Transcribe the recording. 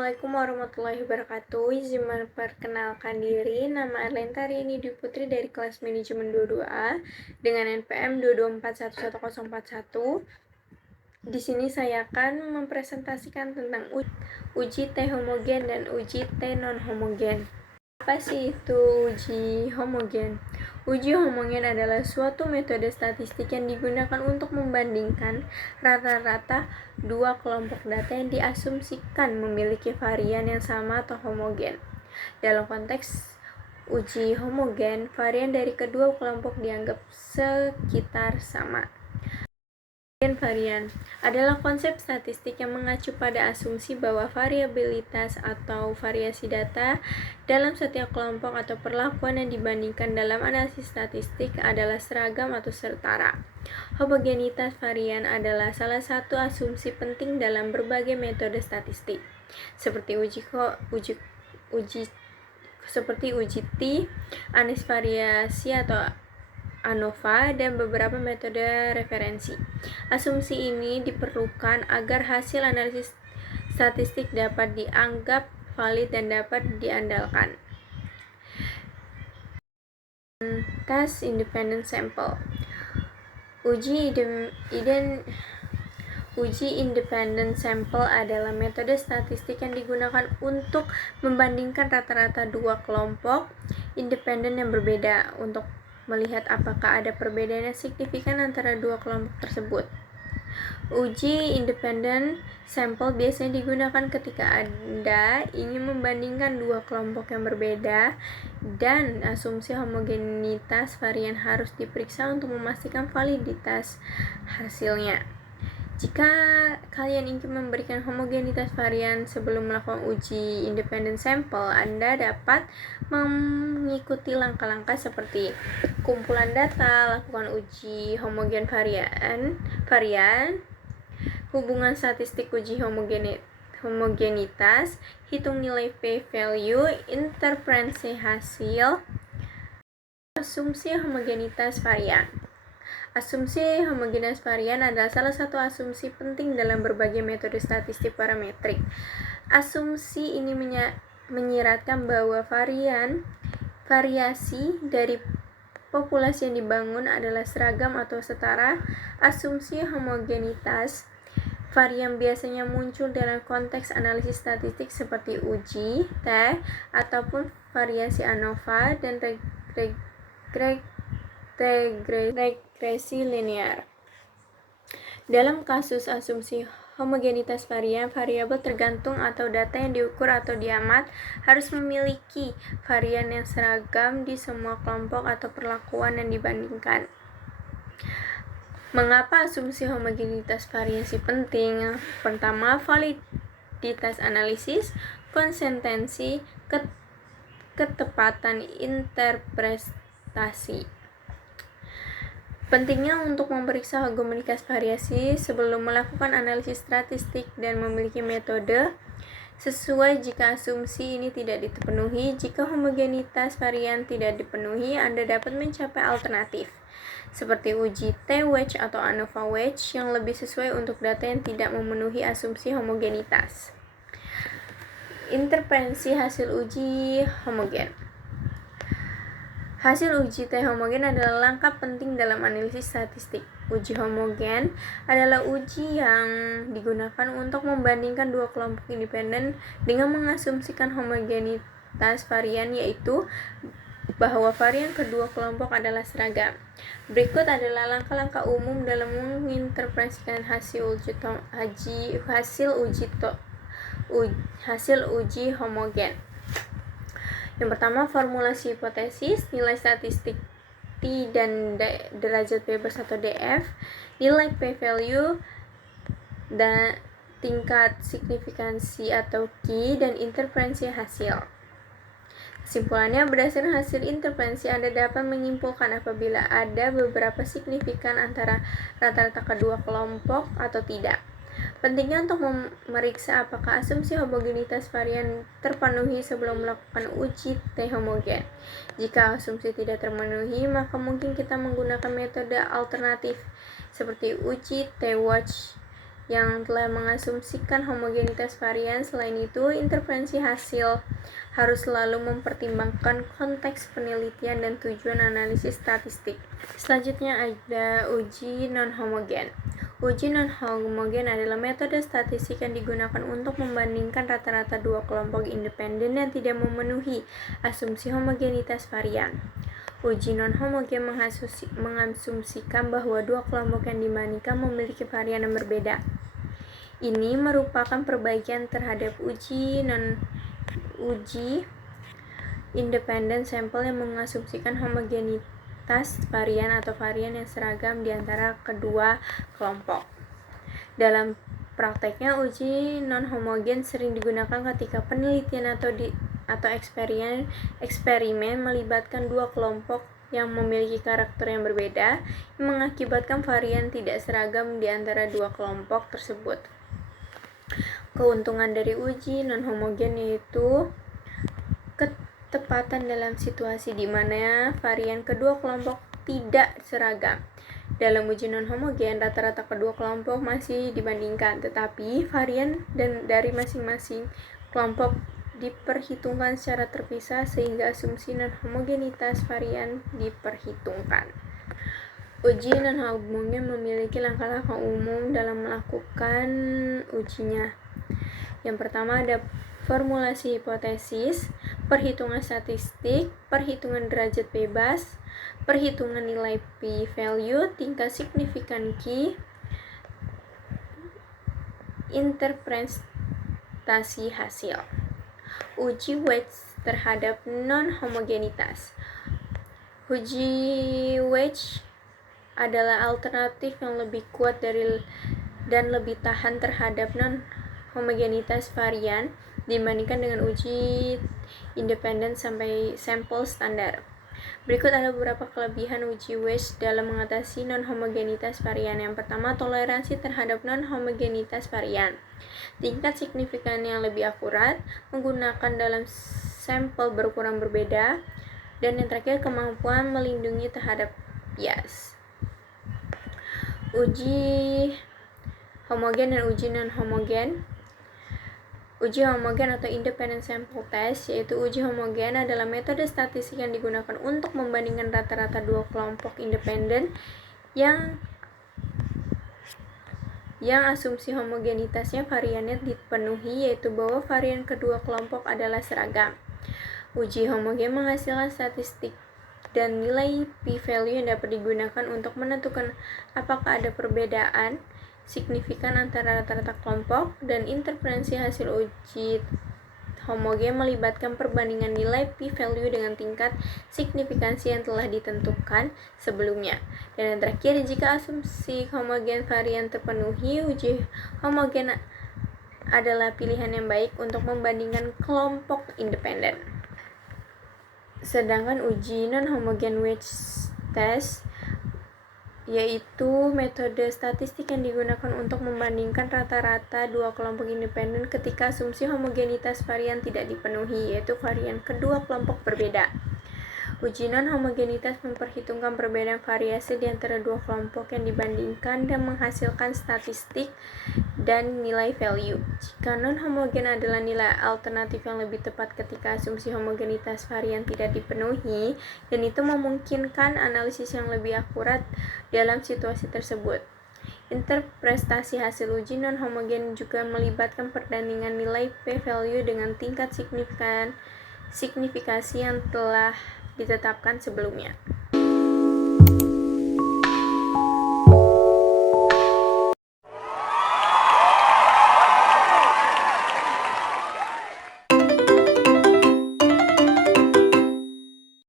Assalamualaikum warahmatullahi wabarakatuh. Izin memperkenalkan diri, nama Arlenta Rini Dwi Putri dari kelas manajemen 22A dengan NPM 224111041. Di sini saya akan mempresentasikan tentang uji T homogen dan uji T non homogen. Apa sih itu uji homogen? Uji homogen adalah suatu metode statistik yang digunakan untuk membandingkan rata-rata dua kelompok data yang diasumsikan memiliki varian yang sama atau homogen. Dalam konteks uji homogen, varian dari kedua kelompok dianggap sekitar sama. Varian adalah konsep statistik yang mengacu pada asumsi bahwa variabilitas atau variasi data dalam setiap kelompok atau perlakuan yang dibandingkan dalam analisis statistik adalah seragam atau setara. Homogenitas varian adalah salah satu asumsi penting dalam berbagai metode statistik, seperti uji T, analisis variasi atau ANOVA, dan beberapa metode referensi. Asumsi ini diperlukan agar hasil analisis statistik dapat dianggap valid dan dapat diandalkan. Task Independent Sample. Uji independent sample adalah metode statistik yang digunakan untuk membandingkan rata-rata dua kelompok independen yang berbeda untuk melihat apakah ada perbedaan yang signifikan antara dua kelompok tersebut. Uji independent sample biasanya digunakan ketika Anda ingin membandingkan dua kelompok yang berbeda dan asumsi homogenitas varian harus diperiksa untuk memastikan validitas hasilnya. Jika kalian ingin memberikan homogenitas varian sebelum melakukan uji independent sample, Anda dapat mengikuti langkah-langkah seperti kumpulan data, lakukan uji homogen varian, hubungan statistik uji homogenitas, hitung nilai p-value, interferensi hasil, asumsi homogenitas varian. Asumsi homogenitas varian adalah salah satu asumsi penting dalam berbagai metode statistik parametrik. Asumsi ini menyiratkan bahwa variasi dari populasi yang dibangun adalah seragam atau setara. Asumsi homogenitas varian biasanya muncul dalam konteks analisis statistik seperti uji T ataupun variasi ANOVA dan regresi linear. Dalam kasus asumsi homogenitas varian, variabel tergantung atau data yang diukur atau diamat harus memiliki varian yang seragam di semua kelompok atau perlakuan yang dibandingkan. Mengapa asumsi homogenitas variasi penting? Pertama, validitas analisis, konsistensi, ketepatan interpretasi. Pentingnya untuk memeriksa homogenitas variasi sebelum melakukan analisis statistik dan memiliki metode sesuai jika asumsi ini tidak dipenuhi. Jika homogenitas varian tidak dipenuhi, Anda dapat mencapai alternatif seperti uji T-wedge atau ANOVA wedge yang lebih sesuai untuk data yang tidak memenuhi asumsi homogenitas. Interferensi hasil uji homogen. Hasil uji T homogen adalah langkah penting dalam analisis statistik. Uji homogen adalah uji yang digunakan untuk membandingkan dua kelompok independen dengan mengasumsikan homogenitas varian, yaitu bahwa varian kedua kelompok adalah seragam. Berikut adalah langkah-langkah umum dalam menginterpretasikan hasil uji homogen. Yang pertama, formulasi hipotesis, nilai statistik T dan derajat bebas atau DF, nilai p-value, dan tingkat signifikansi atau Q, dan interferensi hasil. Kesimpulannya, berdasarkan hasil interferensi, Anda dapat menyimpulkan apabila ada beberapa signifikan antara rata-rata kedua kelompok atau tidak. Pentingnya untuk memeriksa apakah asumsi homogenitas varian terpenuhi sebelum melakukan uji T homogen. Jika asumsi tidak terpenuhi, maka mungkin kita menggunakan metode alternatif seperti uji T-wedge yang telah mengasumsikan homogenitas varian. Selain itu, intervensi hasil harus selalu mempertimbangkan konteks penelitian dan tujuan analisis statistik. Selanjutnya ada uji non-homogen. Uji non-homogen adalah metode statistik yang digunakan untuk membandingkan rata-rata dua kelompok independen yang tidak memenuhi asumsi homogenitas varian. Uji non-homogen mengasumsikan bahwa dua kelompok yang dibandingkan memiliki varian yang berbeda. Ini merupakan perbaikan terhadap uji independen sampel yang mengasumsikan homogenitas varian atau varian yang seragam di antara kedua kelompok. Dalam prakteknya, uji non-homogen sering digunakan ketika penelitian atau eksperimen melibatkan dua kelompok yang memiliki karakter yang berbeda, yang mengakibatkan varian tidak seragam di antara dua kelompok tersebut. Keuntungan dari uji non-homogen yaitu ketepatan dalam situasi di mana varian kedua kelompok tidak seragam. Dalam uji non-homogen, rata-rata kedua kelompok masih dibandingkan, tetapi varian dari masing-masing kelompok diperhitungkan secara terpisah sehingga asumsi non-homogenitas varian diperhitungkan. Uji non-homogen memiliki langkah-langkah umum dalam melakukan ujinya. Yang pertama ada formulasi hipotesis, perhitungan statistik, perhitungan derajat bebas, perhitungan nilai p-value, tingkat signifikan Q, interpretasi hasil. Uji Wedge terhadap non-homogenitas. Uji Wedge adalah alternatif yang lebih kuat dan lebih tahan terhadap non-homogenitas varian dibandingkan dengan uji independen sampai sampel standar. Berikut ada beberapa kelebihan uji Wedge dalam mengatasi non-homogenitas varian. Yang pertama, toleransi terhadap non-homogenitas varian. Tingkat signifikan yang lebih akurat, menggunakan dalam sampel berukuran berbeda, dan yang terakhir, kemampuan melindungi terhadap bias. Uji homogen dan uji non-homogen. Uji homogen atau independent sample test, yaitu uji homogen adalah metode statistik yang digunakan untuk membandingkan rata-rata dua kelompok independen yang asumsi homogenitasnya variannya dipenuhi, yaitu bahwa varian kedua kelompok adalah seragam. Uji homogen menghasilkan statistik dan nilai p-value yang dapat digunakan untuk menentukan apakah ada perbedaan signifikan antara rata-rata kelompok, dan interpretasi hasil uji homogen melibatkan perbandingan nilai p-value dengan tingkat signifikansi yang telah ditentukan sebelumnya. Dan yang terakhir, jika asumsi homogen varian terpenuhi, uji homogen adalah pilihan yang baik untuk membandingkan kelompok independen. Sedangkan uji non-homogen Wedge test yaitu metode statistik yang digunakan untuk membandingkan rata-rata dua kelompok independen ketika asumsi homogenitas varian tidak dipenuhi, yaitu varian kedua kelompok berbeda. Uji non-homogenitas memperhitungkan perbedaan variasi di antara dua kelompok yang dibandingkan dan menghasilkan statistik dan nilai value. Jika non-homogen adalah nilai alternatif yang lebih tepat ketika asumsi homogenitas varian tidak dipenuhi, dan itu memungkinkan analisis yang lebih akurat dalam situasi tersebut. Interpretasi hasil uji non-homogen juga melibatkan perbandingan nilai p-value dengan tingkat signifikasi yang telah ditetapkan sebelumnya.